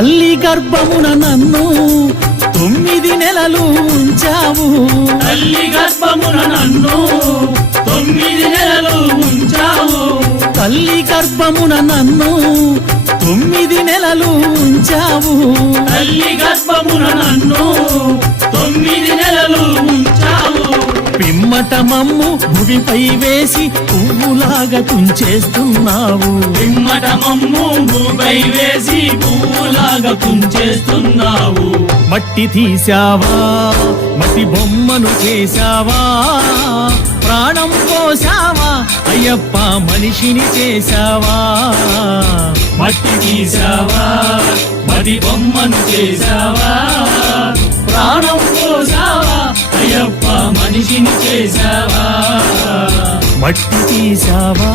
తల్లి గర్భమున నన్ను 9 నెలలు ఉంచావు తల్లి గర్భమున నన్ను 9 నెలలు ఉంచావు తల్లి గర్భమున నన్ను 9 నెలలు ఉంచావు తల్లి గర్భమున నన్ను 9 నెలలు ఉంచావు పిమ్మట మమ్ము భూమిపై వేసి పువ్వులాగా తుంచేస్తున్నావు పిమ్మట మమ్ము భూమిపై వేసి పువ్వులాగా తుంచేస్తున్నావు మట్టి తీసావా మట్టి బొమ్మను చేశావా ప్రాణం పోసావా అయ్యప్ప మనిషిని చేశావా మట్టి తీసావా మట్టి బొమ్మను చేశావా ప్రాణం పోసావా అయ్యప్ప మనిషిని చేశావా మట్టి తీసావా